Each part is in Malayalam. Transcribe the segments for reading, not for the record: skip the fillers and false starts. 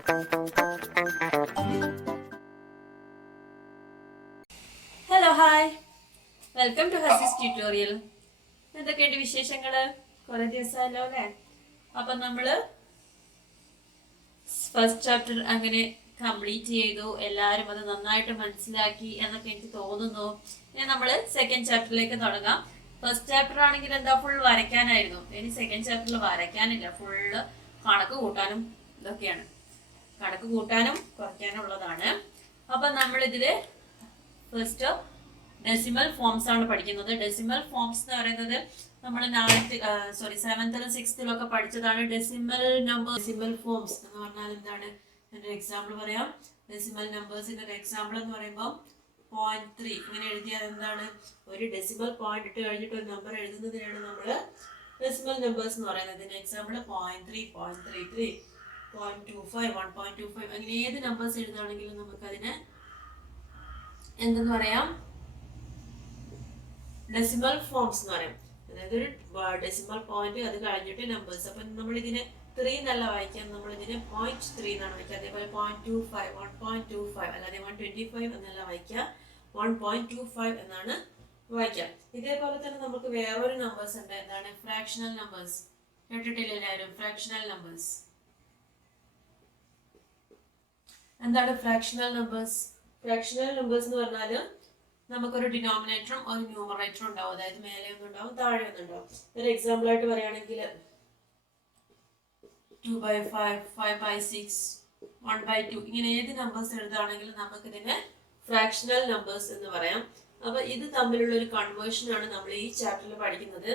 ഹലോ ഹായ്, വെൽക്കം ടു ഹസീസ് ട്യൂട്ടോറിയൽ. എന്തൊക്കെയുണ്ട് വിശേഷങ്ങള്? കുറെ ദിവസമല്ലോ അല്ലേ? അപ്പൊ നമ്മള് ഫസ്റ്റ് ചാപ്റ്റർ അങ്ങനെ കംപ്ലീറ്റ് ചെയ്തു. എല്ലാരും അത് നന്നായിട്ട് മനസ്സിലാക്കി എന്നൊക്കെ എനിക്ക് തോന്നുന്നു. ഇനി നമ്മള് സെക്കൻഡ് ചാപ്റ്ററിലേക്ക് തുടങ്ങാം. ഫസ്റ്റ് ചാപ്റ്റർ ആണെങ്കിൽ എന്താ, ഫുൾ വരയ്ക്കാനായിരുന്നു. ഇനി സെക്കൻഡ് ചാപ്റ്ററിൽ വരയ്ക്കാനില്ല, ഫുള്ള് കണക്ക് കൂട്ടാനും ഇതൊക്കെയാണ്. കണക്ക് കൂട്ടാനും കുറയ്ക്കാനും ഉള്ളതാണ്. അപ്പൊ നമ്മളിതില് ഫസ്റ്റ് ഡെസിമൽ ഫോംസ് ആണ് പഠിക്കുന്നത്. ഡെസിമൽ ഫോംസ് എന്ന് പറയുന്നത് നമ്മൾ സെവൻത്തിലും സിക്സ്ത്തിലും ഒക്കെ പഠിച്ചതാണ്. ഡെസിമൽ നമ്പർ, ഡെസിമൽ ഫോംസ് എന്ന് പറഞ്ഞാൽ എന്താണ്? എൻ്റെ എക്സാമ്പിൾ പറയാം. ഡെസിമൽ നമ്പേഴ്സിന്റെ ഒരു എക്സാമ്പിൾ എന്ന് പറയുമ്പോൾ 0.3 ഇങ്ങനെ എഴുതിയാൽ എന്താണ്? ഒരു ഡെസിമൽ പോയിന്റ് ഇട്ട് കഴിഞ്ഞിട്ട് ഒരു നമ്പർ എഴുതുന്നതിനാണ് നമ്മൾ ഡെസിമൽ നമ്പേഴ്സ് എന്ന് പറയുന്നത്. ഇതിന്റെ എക്സാമ്പിൾ 0.3, 0.33, 0.25, 1.25 അങ്ങനെ ഏത് നമ്പേഴ്സ് എഴുതുകയാണെങ്കിലും നമുക്കതിനെ എന്തെന്ന് പറയാം? ഡെസിമൽ ഫോംസ് എന്ന് പറയും. അതായത് ഒരു ഡെസിമൽ പോയിന്റ്, അത് കഴിഞ്ഞിട്ട് നമ്പേഴ്സ്. അപ്പൊ നമ്മൾ ഇതിനെ 3 എന്നല്ല വായിക്കാം, നമ്മൾ ഇതിനെ 0.3 എന്നാണ് വായിക്കുക. അതേപോലെ 0.25, 1.25 അല്ലാതെ 125 എന്നല്ല വായിക്കുക, 1.25 എന്നാണ് വായിക്കുക. ഇതേപോലെ തന്നെ നമുക്ക് വേറൊരു നമ്പേഴ്സ് ഉണ്ട്. എന്താണ്? Fractional numbers. കേട്ടിട്ടില്ല എല്ലാവരും? ഫ്രാക്ഷണൽ നമ്പേഴ്സ് എന്താണ്? ഫ്രാക്ഷണൽ നമ്പേഴ്സ് എന്ന് പറഞ്ഞാൽ നമുക്കൊരു ഡിനോമിനേറ്ററും ഒരു ന്യൂമറേറ്ററും ഉണ്ടാവും. അതായത് മേലെ ഒന്നുണ്ടാവും, താഴെ ഒന്നുണ്ടാവും. ഒരു എക്സാമ്പിൾ ആയിട്ട് പറയുകയാണെങ്കിൽ 2/5, 5/6, 1/2 ഇങ്ങനെ ഏത് നമ്പേഴ്സ് എഴുതുകയാണെങ്കിലും നമുക്ക് ഇതിനെ ഫ്രാക്ഷണൽ നമ്പേഴ്സ് എന്ന് പറയാം. അപ്പൊ ഇത് തമ്മിലുള്ള ഒരു കൺവേർഷൻ ആണ് നമ്മൾ ഈ ചാപ്റ്ററിൽ പഠിക്കുന്നത്.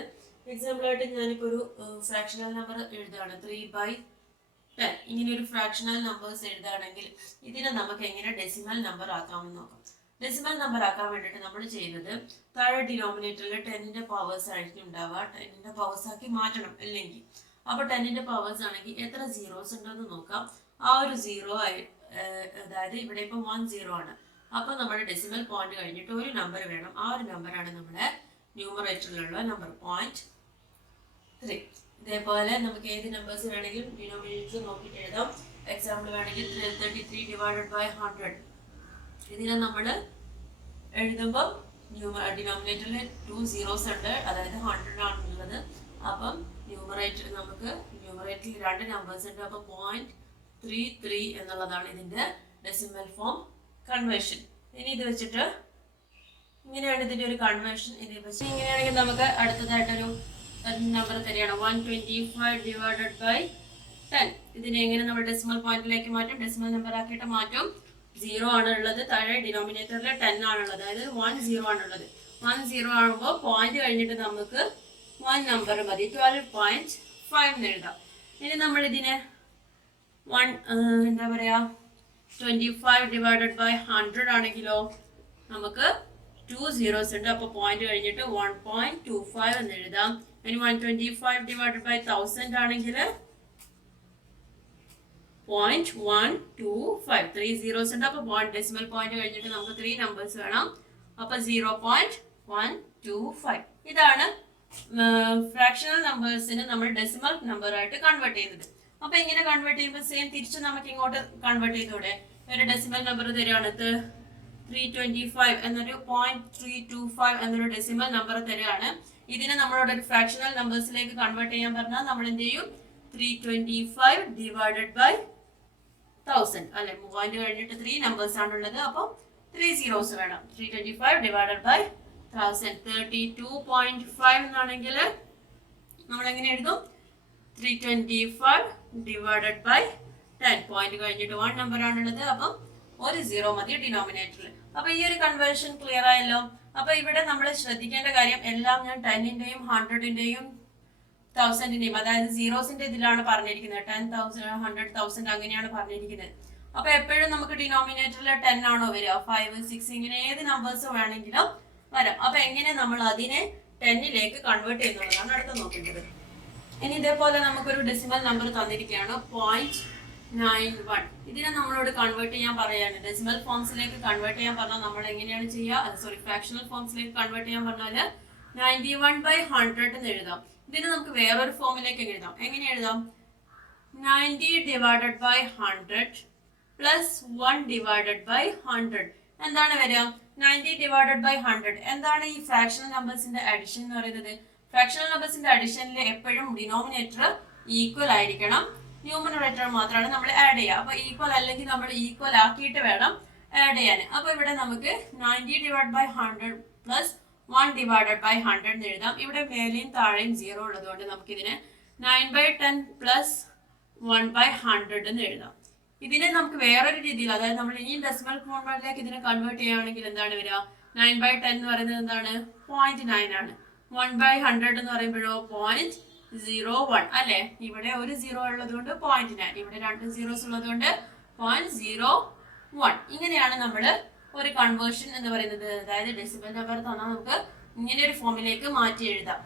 എക്സാമ്പിൾ ആയിട്ട് ഞാനിപ്പോ ഒരു ഫ്രാക്ഷണൽ നമ്പർ എഴുതുകയാണ്, 3/10. ഇങ്ങനെ ഒരു ഫ്രാക്ഷണൽ നമ്പേഴ്സ് എഴുതുകയാണെങ്കിൽ ഇതിനെ നമുക്ക് എങ്ങനെ ഡെസിമൽ നമ്പർ ആക്കാമെന്ന് നോക്കാം. ഡെസിമൽ നമ്പർ ആക്കാൻ വേണ്ടിയിട്ട് നമ്മൾ ചെയ്യുന്നത്, താഴെ ഡിനോമിനേറ്ററിൽ 10ന്റെ പവേഴ്സ് ആയിരിക്കും ഉണ്ടാവുക. 10ന്റെ പവേഴ്സ് ആക്കി മാറ്റണം അല്ലെങ്കിൽ. അപ്പൊ 10ന്റെ പവേഴ്സ് ആണെങ്കിൽ എത്ര സീറോസ് ഉണ്ടെന്ന് നോക്കാം. ആ ഒരു സീറോ അതായത് ഇവിടെ ഇപ്പൊ 10 ആണ്. അപ്പൊ നമ്മുടെ ഡെസിമൽ പോയിന്റ് കഴിഞ്ഞിട്ട് ഒരു നമ്പർ വേണം. ആ ഒരു നമ്പറാണ് നമ്മുടെ ന്യൂമറേറ്ററിലുള്ള നമ്പർ 0.3. ഇതേപോലെ നമുക്ക് ഏത് നമ്പേഴ്സ് വേണമെങ്കിലും ഡിനോമിനേറ്റർ നോക്കിയിട്ട് എഴുതാം. എക്സാമ്പിൾ വേണമെങ്കിൽ 33/100. ഇതിനെ നമ്മൾ എഴുതുമ്പോൾ ഡിനോമിനേറ്ററിൽ 2 zeros ഉണ്ട്, അതായത് 100 ആണുള്ളത്. അപ്പം ന്യൂമറേറ്ററിൽ 2 നമ്പേഴ്സ് ഉണ്ട്. അപ്പം 0.33 എന്നുള്ളതാണ് ഇതിന്റെ ഡെസിമൽ ഫോം കൺവേർഷൻ. ഇനി ഇത് വെച്ചിട്ട് ഇങ്ങനെയാണ് ഇതിന്റെ ഒരു കൺവേർഷൻ. ഇത് വെച്ച് ഇങ്ങനെയാണെങ്കിൽ നമുക്ക് അടുത്തതായിട്ടൊരു നമ്പർ തരികയാണ്, 125/10. ഇതിനെ എങ്ങനെ നമ്മൾ ഡെസിമൽ പോയിന്റിലേക്ക് മാറ്റും? ഡെസിമൽ നമ്പർ ആക്കിയിട്ട് മാറ്റും. 0 ആണ് ഉള്ളത്, താഴെ ഡിനോമിനേറ്ററിൽ 10 ആണുള്ളത്, അതായത് 10 ആണുള്ളത്. 10 ആകുമ്പോൾ പോയിന്റ് കഴിഞ്ഞിട്ട് നമുക്ക് 1 നമ്പർ മതി, 12.5 എന്ന് എഴുതാം. ഇനി നമ്മൾ ഇതിനെ 25/100 ആണെങ്കിലോ നമുക്ക് 2 zeros ഉണ്ട്. അപ്പോൾ പോയിന്റ് കഴിഞ്ഞിട്ട് 1.25 എന്ന് എഴുതാം. ഇനി 125/1000 ആണെങ്കിൽ 0.125, 3 zeros ഉണ്ട്. അപ്പൊ ഡെസിമൽ പോയിന്റ് കഴിഞ്ഞിട്ട് നമുക്ക് 3 നമ്പേഴ്സ് വേണം. അപ്പൊ 0.125. ഇതാണ് ഫ്രാക്ഷണൽ നമ്പേഴ്സിന് നമ്മൾ ഡെസിമൽ നമ്പർ ആയിട്ട് കൺവേർട്ട് ചെയ്യുന്നത്. അപ്പൊ ഇങ്ങനെ കൺവേർട്ട് ചെയ്യുമ്പോൾ സെയിം തിരിച്ച് നമുക്ക് ഇങ്ങോട്ട് കൺവേർട്ട് ചെയ്തൂടെ? ഒരു ഡെസിമൽ നമ്പർ തരികയാണ്, 325 എന്നൊരു 0.325 എന്നൊരു ഡെസിമൽ നമ്പർ തരികയാണ്. ഇതിനെ നമ്മളോട് ഒരു ഫ്രാക്ഷണൽ നമ്പേഴ്സിലേക്ക് കൺവേർട്ട് ചെയ്യാൻ പറഞ്ഞാൽ നമ്മൾ എന്ത് ചെയ്യും? 325/1000 അല്ലെ? പോയിന്റ് കഴിഞ്ഞിട്ട് 3 നമ്പേഴ്സ് ആണുള്ളത്, അപ്പൊ 3 zeros വേണം. 325/1000 32.5 എന്നാണെങ്കിൽ നമ്മൾ എങ്ങനെ എഴുതും? 325/10. പോയിന്റ് കഴിഞ്ഞിട്ട് 1 നമ്പർ ആണുള്ളത്, അപ്പം ഒരു 0 മതി ഡിനോമിനേറ്ററിൽ. അപ്പൊ ഈ ഒരു കൺവേർഷൻ ക്ലിയർ ആയല്ലോ. അപ്പൊ ഇവിടെ നമ്മൾ ശ്രദ്ധിക്കേണ്ട കാര്യം, എല്ലാം ഞാൻ 10ന്റെയും 100ന്റെയും 1000ന്റെയും അതായത് സീറോസിന്റെ ഇതിലാണ് പറഞ്ഞിരിക്കുന്നത്. 10,000, 100,000 അങ്ങനെയാണ് പറഞ്ഞിരിക്കുന്നത്. അപ്പൊ എപ്പോഴും നമുക്ക് ഡിനോമിനേറ്ററിൽ 10 ആണോ വരിക? 5, 6 ഇങ്ങനെ ഏത് നമ്പേഴ്സ് വേണമെങ്കിലും വരാം. അപ്പൊ എങ്ങനെ നമ്മൾ അതിനെ 10ലേക്ക് കൺവേർട്ട് ചെയ്യുന്നതാണ് അടുത്ത നോക്കേണ്ടത്. ഇനി ഇതേപോലെ നമുക്കൊരു ഡെസിമൽ നമ്പർ തന്നിരിക്കുകയാണ്, 0.91. ഇതിനെ നമ്മളോട് കൺവേർട്ട് ചെയ്യാൻ പറയാണ്. ഡെസിമൽ ഫോംസിലേക്ക് കൺവേർട്ട് ചെയ്യാൻ പറഞ്ഞാൽ നമ്മൾ എങ്ങനെയാണ് ചെയ്യുക? ഫ്രാക്ഷണൽ ഫോംസിലേക്ക് കൺവേർട്ട് ചെയ്യാൻ പറഞ്ഞാൽ 91/100 എന്ന് എഴുതാം. ഇതിന് നമുക്ക് വേറൊരു ഫോമിലേക്ക് എഴുതാം. എങ്ങനെ എഴുതാം? 90 divided by 100 plus 1 divided by 100. എന്താണ് വരിക? 90 divided by 100. എന്താണ് ഈ ഫ്രാക്ഷണൽ നമ്പേഴ്സിന്റെ അഡിഷൻ എന്ന് പറയുന്നത്? ഫ്രാക്ഷണൽ നമ്പേഴ്സിന്റെ അഡിഷനിൽ എപ്പോഴും ഡിനോമിനേറ്റർ ഈക്വൽ ആയിരിക്കണം, ന്യൂമറേറ്റർ മാത്രമാണ് നമ്മൾ ആഡ് ചെയ്യുക. അപ്പൊ ഈക്വൽ അല്ലെങ്കിൽ നമ്മൾ ഈക്വൽ ആക്കിയിട്ട് വേണം ആഡ് ചെയ്യാൻ. അപ്പൊ ഇവിടെ നമുക്ക് 90 divided by 100 plus 1 divided by 100 എന്ന് എഴുതാം. ഇവിടെ മേലെയും താഴെയും 0 ഉള്ളതുകൊണ്ട് നമുക്ക് ഇതിനെ 9/10 plus 1/100 എന്ന് എഴുതാം. ഇതിനെ നമുക്ക് വേറൊരു രീതിയിൽ, അതായത് നമ്മൾ ഇനി ഡെസിമൽ ഫോർമാറ്റിലേക്ക് ഇതിനെ കൺവേർട്ട് ചെയ്യുകയാണെങ്കിൽ എന്താണ് വരിക? 9/10 എന്ന് പറയുന്നത് എന്താണ്? 0.9 ആണ്. 1/100 എന്ന് പറയുമ്പോഴോ 0.01 അല്ലെ? ഇവിടെ ഒരു 0 ഉള്ളതുകൊണ്ട് 0.9, ഇവിടെ 2 zeros ഉള്ളതുകൊണ്ട് 0.01. ഇങ്ങനെയാണ് നമ്മൾ ഒരു കൺവേർഷൻ എന്ന് പറയുന്നത്. അതായത് ഡെസിമൽ നമ്പർ തന്നാൽ നമുക്ക് ഇങ്ങനെ ഒരു ഫോമിലേക്ക് മാറ്റി എഴുതാം,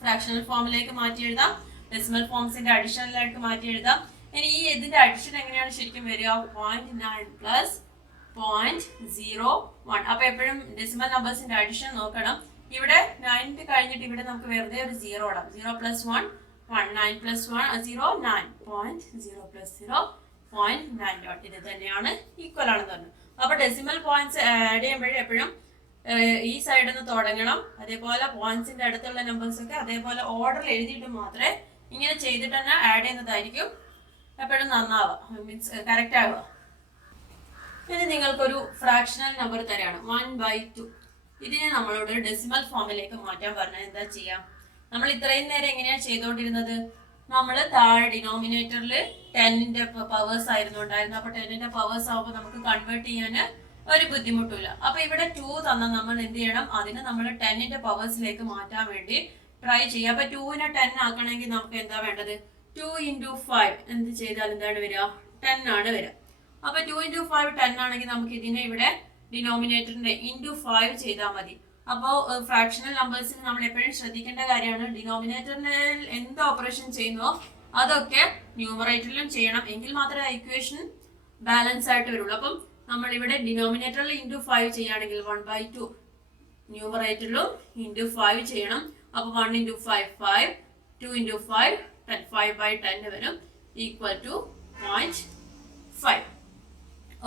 ഫ്രാക്ഷണൽ ഫോമിലേക്ക് മാറ്റി എഴുതാം, ഡെസിമൽ ഫോംസിന്റെ അഡീഷണലായിട്ട് മാറ്റി എഴുതാം. ഇനി ഈ ഇതിന്റെ അഡിഷൻ എങ്ങനെയാണ് ശരിക്കും വരിക? 0.9 plus 0.01. അപ്പൊ എപ്പോഴും ഡെസിമൽ നമ്പേഴ്സിന്റെ അഡിഷൻ നോക്കണം. ഇവിടെ 9 കഴിഞ്ഞിട്ട് ഇവിടെ നമുക്ക് വെറുതെ ഒരു 0 ഇടാം. 0 plus 1 1, 9 plus 1 0, 9. 0 plus 0 0.9. ഇത് തന്നെയാണ് ഈക്വൽ ആണെന്ന് പറഞ്ഞു. അപ്പൊ ഡെസിമൽ പോയിന്റ്സ് ആഡ് ചെയ്യുമ്പോഴേ എപ്പോഴും ഈ സൈഡിൽ നിന്ന് തുടങ്ങണം. അതേപോലെ പോയിന്റ്സിന്റെ അടുത്തുള്ള നമ്പേഴ്സ് ഒക്കെ അതേപോലെ ഓർഡറിൽ എഴുതിയിട്ട് മാത്രമേ ഇങ്ങനെ ചെയ്തിട്ട് തന്നെ ആഡ് ചെയ്യുന്നതായിരിക്കും എപ്പോഴും നന്നാവുക, മീൻസ് കറക്റ്റ് ആവുക. ഇനി നിങ്ങൾക്കൊരു ഫ്രാക്ഷണൽ നമ്പർ തരാണ് 1/2. ഇതിനെ നമ്മളോട് ഡെസിമൽ ഫോമിലേക്ക് മാറ്റാൻ പറഞ്ഞാൽ എന്താ ചെയ്യാം? നമ്മൾ ഇത്രയും നേരം എങ്ങനെയാണ് ചെയ്തുകൊണ്ടിരുന്നത്? നമ്മൾ താഴെ ഡിനോമിനേറ്ററിൽ 10ന്റെ പവേഴ്സ് ആയിരുന്നു ഉണ്ടായിരുന്നത്. അപ്പൊ 10ന്റെ പവേഴ്സ് ആവുമ്പോൾ നമുക്ക് കൺവേർട്ട് ചെയ്യാൻ ഒരു ബുദ്ധിമുട്ടില്ല. അപ്പൊ ഇവിടെ 2 തന്നാൽ നമ്മൾ എന്ത് ചെയ്യണം? അതിനെ നമ്മൾ 10ന്റെ പവേഴ്സിലേക്ക് മാറ്റാൻ വേണ്ടി ട്രൈ ചെയ്യാം. അപ്പൊ 2നെ 10 ആക്കണമെങ്കിൽ നമുക്ക് എന്താ വേണ്ടത്? 2 into 5 എന്ത് ചെയ്താൽ എന്താണ് വരിക? 10 ആണ് വരിക. അപ്പൊ 2 into 5 10 ആണെങ്കിൽ നമുക്ക് ഇതിനെ ഇവിടെ ഡിനോമിനേറ്ററിന്റെ into 5 ചെയ്താൽ മതി. അപ്പോൾ ഫ്രാക്ഷണൽ നമ്പേഴ്സിൽ നമ്മൾ എപ്പോഴും ശ്രദ്ധിക്കേണ്ട കാര്യമാണ്, ഡിനോമിനേറ്ററിന് എന്ത് ഓപ്പറേഷൻ ചെയ്യുന്നോ അതൊക്കെ ന്യൂമറേറ്ററിലും ചെയ്യണം, എങ്കിൽ മാത്രമേ ഇക്വേഷൻ ബാലൻസ് ആയിട്ട് വരുള്ളൂ. അപ്പം നമ്മൾ ഇവിടെ ഡിനോമിനേറ്ററിൽ into 5 ചെയ്യുകയാണെങ്കിൽ 1/2, ന്യൂമറേറ്ററിലും into 5 ചെയ്യണം. അപ്പൊ 1 into 5 5, 2 into 5 10, 5/10 വരും, ഈക്വൽ ടു 0.5.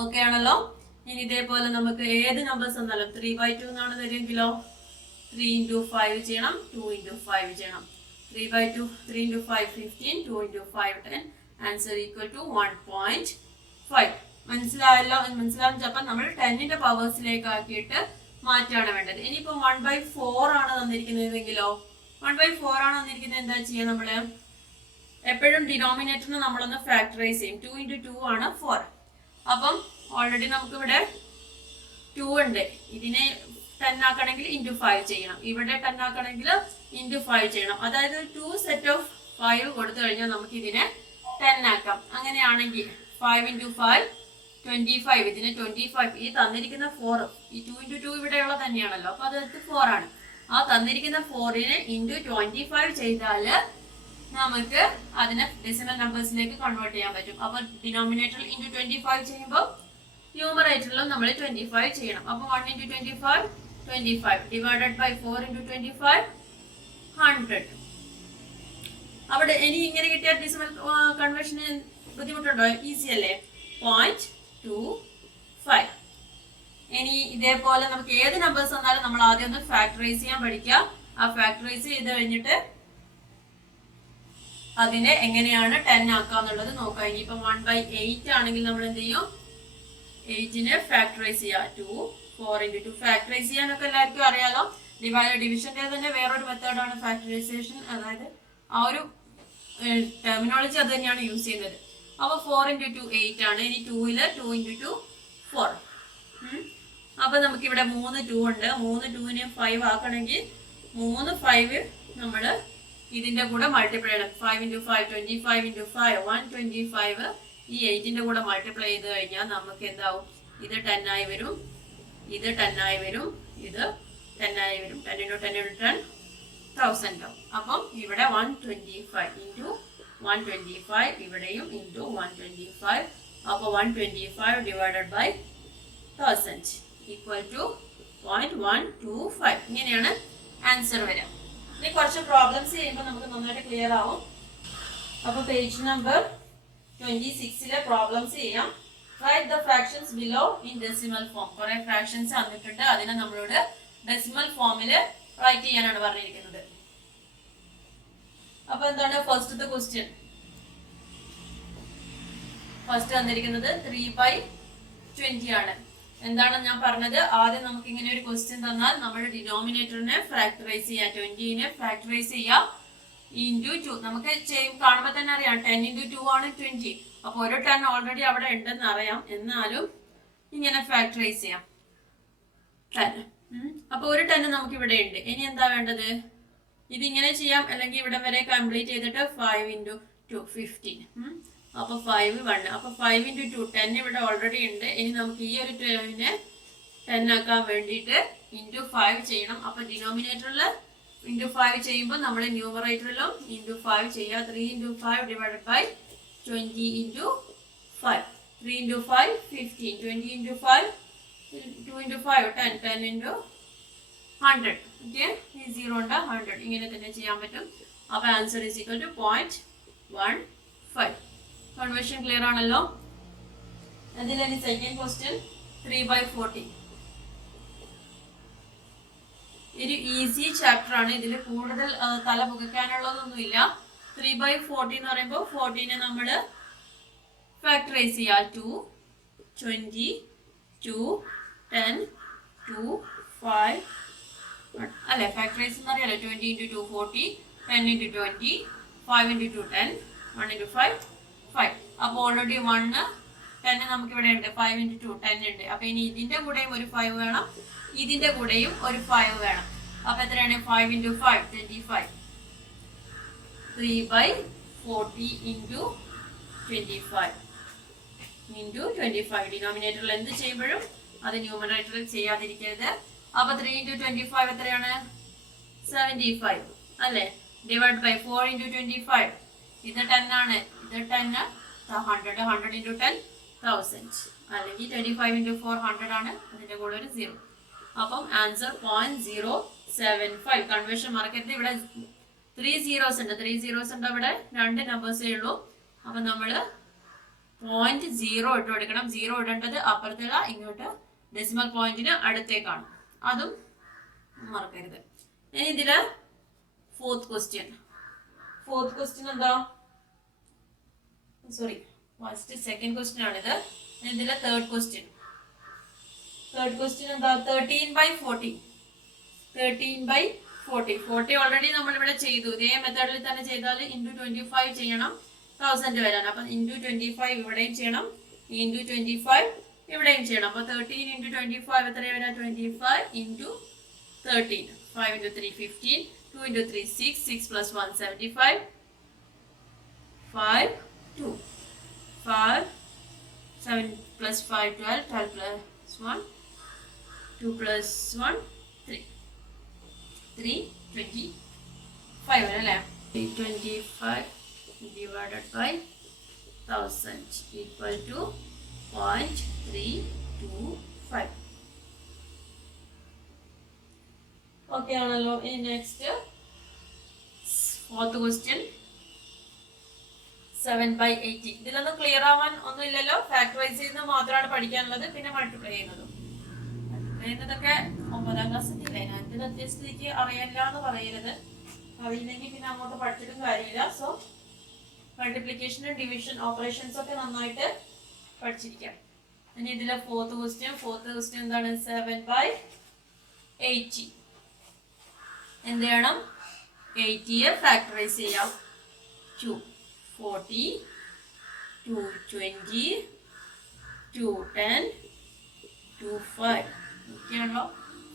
ഓക്കെ ആണല്ലോ? ഇനി ഇതേപോലെ നമുക്ക് ഏത് നമ്പേഴ്സ് തന്നാലും 3/2 എന്നാണ് തരുമെങ്കിലോ 3 into 5 ചെയ്യണം, 2 into 5 ചെയ്യണം. 3/2, 3 into 5 15, 2 into 5 10. Answer equal to 1.5. മനസ്സിലായല്ലോ? മനസ്സിലാവുന്ന അപ്പം നമ്മൾ 10ന്റെ പവേഴ്സിലേക്ക് ആക്കിയിട്ട് മാറ്റാണ് വേണ്ടത്. ഇനിയിപ്പോ 1/4 ആണ് തന്നിരിക്കുന്നതെങ്കിലോ 1/4 ആണ് തന്നിരിക്കുന്നത്, എന്താ ചെയ്യുക? നമ്മള് എപ്പോഴും ഡിനോമിനേറ്ററിന് നമ്മളൊന്ന് ഫാക്ടറൈസ് ചെയ്യും. 2 into 2 ആണ് 4. അപ്പം ഓൾറെഡി നമുക്ക് ഇവിടെ 2 ഉണ്ട്. ഇതിനെ 10 ആക്കണമെങ്കിൽ into 5 ചെയ്യണം. ഇവിടെ 10 ആക്കണമെങ്കിൽ into 5 ചെയ്യണം. അതായത് 2 സെറ്റ് ഓഫ് 5 കൊടുത്തു കഴിഞ്ഞാൽ നമുക്ക് ഇതിനെ 10 ആക്കാം. അങ്ങനെയാണെങ്കിൽ 5 into 5 25. ഇതിന് 25. ഈ തന്നിരിക്കുന്ന 4, ഈ 2 into 2 ഇവിടെയുള്ള തന്നെയാണല്ലോ, അപ്പൊ അതായത് 4 ആണ്. ആ തന്നിരിക്കുന്ന 4നെ into 25 ചെയ്താൽ നമുക്ക് അതിനെ ഡെസിമൽ നമ്പേഴ്സിലേക്ക് കൺവേർട്ട് ചെയ്യാൻ പറ്റും. അപ്പൊ ഡിനോമിനേറ്ററിൽ into 25 ചെയ്യുമ്പോൾ ന്യൂമറേറ്ററിലും നമ്മൾ 25 ചെയ്യണം. അപ്പൊ 1 into 25 25 ഡിവൈഡഡ് ബൈ 4 into 25 100. അവിടെ ഇനി ഇങ്ങനെ കിട്ടിയ ഡെസിമൽ കൺവേർഷന് ബുദ്ധിമുട്ടുണ്ടോ? ഈസി അല്ലേ? 0.25. ഇനി ഇതേപോലെ നമുക്ക് ഏത് നമ്പേഴ്സ് വന്നാലും നമ്മൾ ആദ്യം ഒന്ന് ഫാക്ടറൈസ് ചെയ്യാൻ പഠിക്കുക. ആ ഫാക്ടറൈസ് ചെയ്ത് കഴിഞ്ഞിട്ട് അതിനെ എങ്ങനെയാണ് 10 ആക്കാന്നുള്ളത് നോക്കാം. ഇനിയിപ്പോ 1/8 ആണെങ്കിൽ നമ്മൾ എന്ത് ചെയ്യും? 8നെ ഫാക്ടറൈസ് ചെയ്യുക. 2 4 into 2 ഫാക്ടറൈസ് ചെയ്യാനൊക്കെ എല്ലാവർക്കും അറിയാലോ. ഡിവിഷന്റെ തന്നെ വേറൊരു മെത്തേഡാണ് ഫാക്ടറൈസേഷൻ. അതായത് ആ ഒരു ടെർമിനോളജി അത് തന്നെയാണ് യൂസ് ചെയ്യുന്നത്. അപ്പൊ 4 into 2 8 ആണ്. ഇനി 2ല് 2 into 2 4. അപ്പൊ നമുക്ക് ഇവിടെ 3 2 ഉണ്ട്. 3 2നെ 5 ആക്കണമെങ്കിൽ 3 5 നമ്മള് ഇതിന്റെ കൂടെ മൾട്ടിപ്ലൈ ചെയ്യണം. 5 into 5 25 into 5 125. ഈ 8ന്റെ കൂടെ മൾട്ടിപ്ലൈ ചെയ്ത് കഴിഞ്ഞാൽ നമുക്ക് എന്താവും? ഇത് 10 ആയി വരും, ഇത് 10 ആയി വരും, ഇത് 10 ആയി വരും. 10 into 10 into 10 1000 ആവും. അപ്പം ഇവിടെ 125 into 125, ഇവിടെയും into 125. അപ്പോൾ 125 divided by 1000 equal to 0.125. ഇങ്ങനെയാണ് ആൻസർ വരിക. ഇനി കുറച്ച് പ്രോബ്ലംസ് ചെയ്യുമ്പോൾ നമുക്ക് നന്നായിട്ട് ക്ലിയർ ആവും. അപ്പോൾ പേജ് നമ്പർ 26 പ്രോബ്ലംസ് ചെയ്യാം. Write the fractions below in decimal form. കുറെ ഫ്രാക്ഷൻസ് തന്നിട്ടുണ്ട്, അതിനെ നമ്മളോട് ഡെസിമൽ ഫോമിൽ റൈറ്റ് ചെയ്യാനാണ് പറഞ്ഞിരിക്കുന്നത്. അപ്പൊ എന്താണ് ഫസ്റ്റത്തെ ക്വസ്റ്റ്യൻ? ഫസ്റ്റ് തന്നിരിക്കുന്നത് 3/20 ആണ്. എന്താണ് ഞാൻ പറഞ്ഞത്? ആദ്യം നമുക്ക് ഇങ്ങനെ ഒരു ക്വസ്റ്റ്യൻ തന്നാൽ നമ്മുടെ ഡിനോമിനേറ്ററിനെ ഫാക്ടറൈസ് ചെയ്യാം. 20നെ ഫാക്ടറൈസ് ചെയ്യാം ഇൻറ്റു 2. നമുക്ക് കാണുമ്പോൾ തന്നെ അറിയാം 10 × 2 ആണ് 20. അപ്പൊ ഒരു 10 ഓൾറെഡി അവിടെ ഉണ്ടെന്ന് അറിയാം, എന്നാലും ഇങ്ങനെ ഫാക്ടറൈസ് ചെയ്യാം 10. അപ്പൊ ഒരു 10 നമുക്ക് ഇവിടെ ഉണ്ട്. ഇനി എന്താ വേണ്ടത്? ഇതിങ്ങനെ ചെയ്യാം, അല്ലെങ്കിൽ ഇവിടെ വരെ കംപ്ലീറ്റ് ചെയ്തിട്ട് 5 × 2 15. അപ്പൊ 5 1. അപ്പൊ 5 × 2 10 ഇവിടെ ഓൾറെഡി ഉണ്ട്. ഇനി നമുക്ക് ഈ ഒരു 10നെ 10 ആക്കാൻ വേണ്ടിയിട്ട് ഇൻറ്റു 5 ചെയ്യണം. അപ്പൊ ഡിനോമിനേറ്ററിൽ ഇൻറ്റു 5 ചെയ്യുമ്പോൾ നമ്മൾ ന്യൂമറേറ്ററിലും ഇൻറ്റു 5 ചെയ്യുക. 3 × 5 ഡിവൈഡഡ് ബൈ 20 × 5. 3 × 5 15. 20 × 5 2 × 5 10. 10 × 100. ഓക്കെ, ഈ 0 ഉണ്ട് 100. ഇങ്ങനെ തന്നെ ചെയ്യാൻ പറ്റും. അപ്പൊ answer is equal to 0.15. Conversion clear ആണല്ലോ. അതിലെ സെക്കൻഡ് ക്വസ്റ്റ്യൻ 3/40. ഒരു ഈസി ചാപ്റ്റർ ആണ്. ഇതിൽ കൂടുതൽ തല പുകയ്ക്കാനുള്ളതൊന്നുമില്ല. 3/40 എന്ന് പറയുമ്പോൾ 40നെ നമ്മൾ ഫാക്ടറൈസ് ചെയ്യുക. 2 20 2 10 2 5 അല്ലെ, ഫാക്ടറൈസ് എന്ന് അറിയാലോ. 20 × 2 40, 10 × 20, 5 × 2 10, 1 × 5 5. അപ്പോൾ ഓൾറെഡി 1 10 നമുക്ക് ഇവിടെ ഉണ്ട്. 5 × 2 10 ഉണ്ട്. അപ്പൊ ഇനി ഇതിന്റെ കൂടെയും ഒരു 5 വേണം, ഇതിന്റെ കൂടെയും ഒരു 5 വേണം. അപ്പൊ എത്രയാണ്? 5 × 5 25. 3/40 × 25 × 25. ഡിനോമിനേറ്ററിൽ എന്ത് ചെയ്യുമ്പോഴും അത് ന്യൂമറേറ്ററിൽ ചെയ്യാതിരിക്കരുത്. അപ്പൊ 3 × 25 എത്രയാണ്? 75 അല്ലെ. Divide by 4 × 25. ഇത് 10 ആണ്, ഇത് 10 100. 100 × 10 1000. അല്ലെങ്കിൽ 25 × 4 100 ആണ്, അതിന്റെ കൂടെ ഒരു 0. അപ്പം ആൻസർ 0.075. കൺവേർഷൻ മറക്കരുത്. ഇവിടെ 3 zeros ഉണ്ട്. 3 zeros ഉണ്ട്. അവിടെ 2 നമ്പേഴ്സേ ഉള്ളൂ. അപ്പൊ നമ്മള് 0.0 ഇട്ട് കൊടുക്കണം. 0 ഇടേണ്ടത് അപ്പുറത്തല്ല, ഇങ്ങോട്ട് ഡെസിമൽ പോയിന്റിന് അടുത്തേക്കാണ്. അതും മറക്കരുത്. ഇനി ഇതില് ഫോർത്ത് ക്വസ്റ്റ്യൻ എന്താ? സോറി, സെക്കൻഡ് ക്വസ്റ്റ്യൻ ആണിത്. ഇതിലെ തേർഡ് ക്വസ്റ്റ്യൻ എന്താ? 13/40. 13/40. 40 ഓൾറെഡി നമ്മൾ ഇവിടെ ചെയ്തു. ഇതേ മെത്തേഡിൽ തന്നെ ചെയ്താൽ ഇൻറ്റു 25 ചെയ്യണം 1000 വരാൻ. അപ്പൊ ഇൻറ്റു 25 ഇവിടെയും ചെയ്യണം, ഇൻറ്റു 25 ഇവിടെയും ചെയ്യണം. അപ്പൊ 13 × 25 എത്രയാണ് വരാ? 25 × 13. 5 × 3 15. 2 × 3 6. 6 + 1 75. 5 2. 5 7 + 5 12. 12 + 1 2 + 1 3. 3 25 അല്ലേ? 325 divided by 1000 equal to 0.325. Okay ആണല്ലോ. ഇനി നെക്സ്റ്റ് ഫോർത്ത് ക്വസ്റ്റ്യൻ 7/80. ഇതിലൊന്നും ക്ലിയർ ആവാൻ ഒന്നുമില്ലല്ലോ. ഫാക്ടറൈസ് ചെയ്യുന്നത് മാത്രമാണ് പഠിക്കാനുള്ളത്, പിന്നെ മൾട്ടിപ്ലൈ ചെയ്യുന്നതും. മൾട്ടിപ്ലൈ 9ാം ക്ലാസ്സിന്റെ 9th അത്യാവശ്യത്തിലേക്ക് അറിയില്ല എന്ന് പറയരുത്. അറിയില്ലെങ്കിൽ പിന്നെ അങ്ങോട്ട് പഠിച്ചിട്ടും കാര്യമില്ല. സോ മൾട്ടിപ്ലിക്കേഷനും ഡിവിഷൻ ഓപ്പറേഷൻസ് ഒക്കെ നന്നായിട്ട് പഠിച്ചിരിക്കാം. ഇനി ഇതിലെ ഫോർത്ത് ക്വസ്റ്റ്യൻ എന്താണ്? 7/80. എന്ത് ചെയ്യണം? 80യെ ഫാക്ടറൈസ് ചെയ്യാം. 240 220 210 25. ഓക്കെയാണല്ലോ.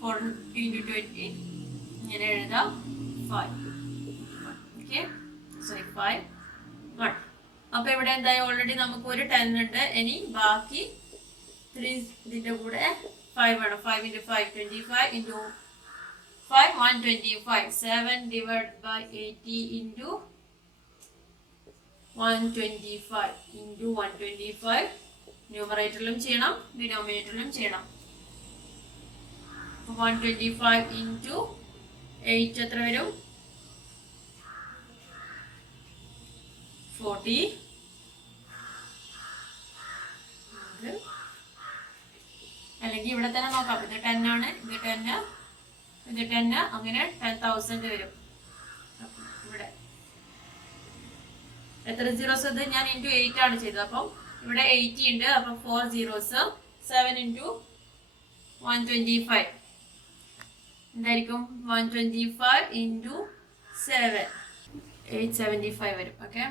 40 × 20 ഇങ്ങനെ എഴുതാം. 5 ഓക്കെ, സോറി 5 1. അപ്പൊ ഇവിടെ എന്തായാലും ഓൾറെഡി നമുക്ക് ഒരു 10 ഉണ്ട്. ഇനി ബാക്കി 3 ഇതിന്റെ കൂടെ 5 വേണം. 5 × 5 25 × 5 125. 7 divided by 80 into 125 into 125. ന്യൂമറേറ്ററിലും ചെയ്യണം, ഡിനോമിനേറ്ററിലും ചെയ്യണം. 125 into 8 എത്ര വരും? 40 അല്ലെങ്കിൽ ഇവിടെ തന്നെ നോക്കാം. ഇത് 10 ആണ്, ഇത് 10, ഇത് 10, അങ്ങനെ 10,000 വരും. ഇവിടെ എത്ര സീറോസ്? ഇത് ഞാൻ ഇൻറ്റു 8 ആണ് ചെയ്തത്. അപ്പം ഇവിടെ 80 ഉണ്ട്. അപ്പം 4 zeros, 7 into 125 എന്തായിരിക്കും? 125 into 7, 875 വരും. Okay,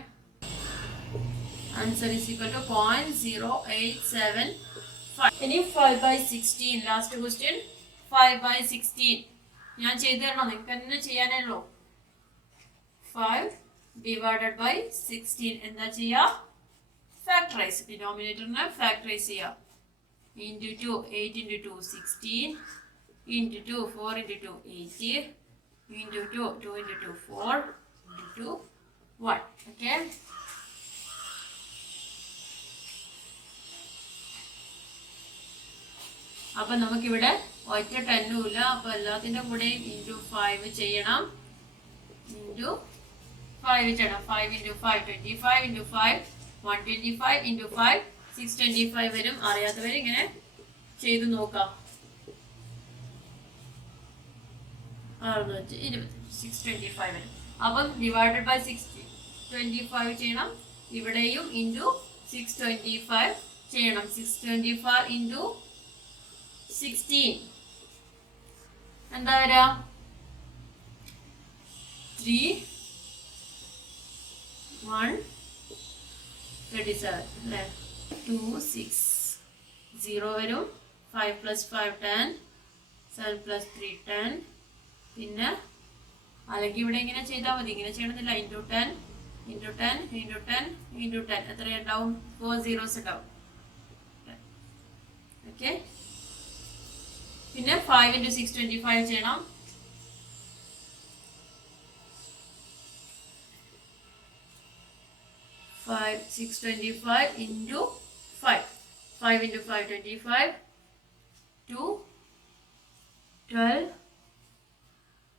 answer is equal to 0.0875. ഇനി 5/16, ലാസ്റ്റ് ക്വസ്റ്റ്യൻ. 5/16 ഞാൻ ചെയ്തു തരണോ? നിങ്ങൾക്ക് തന്നെ ചെയ്യാനുള്ളൂ. 5 divided by 16 എന്താ ചെയ്യാ? ഫാക്ടറൈസ്. ഡിനോമിനേറ്ററിനെ ഫാക്ടറൈസ് ചെയ്യാം. into 2, 8 into 2 16, into 2 4 into 2 80, into 2 2 into 2 4, into 1. Okay, അപ്പൊ നമുക്കിവിടെ ഒറ്റ 10 ഇല്ല. അപ്പൊ എല്ലാത്തിന്റെ കൂടെ into 5 ചെയ്യണം. into 5 ചെയ്യണം. 5 into 5 25, into 5 125, into 5 625 വരും. അറിയാത്തവർ ഇങ്ങനെ ചെയ്തു നോക്കാം. 625 625 വരും. അപ്പം ഡിവൈഡഡ് ബൈ 625 ചെയ്യണം. ഇവിടെയും into 625 ചെയ്യണം. 625 into 16 എന്താ വരാ? 3 1 37 അല്ലേ? 2 6 0 വരും. 5 plus 5 10, 7 plus 3 10. പിന്നെ അല്ലെങ്കിൽ ഇവിടെ ഇങ്ങനെ ചെയ്താൽ മതി. ഇങ്ങനെ ചെയ്യണമെന്നില്ല. into 10 into 10 into 10 into 10 എത്രയുണ്ടാവും? 4 zeros ഉണ്ടാവും. ഓക്കെ, പിന്നെ 5 into 625 ചെയ്യണം. 5 625 into 5, 5 into 5 25, 2 12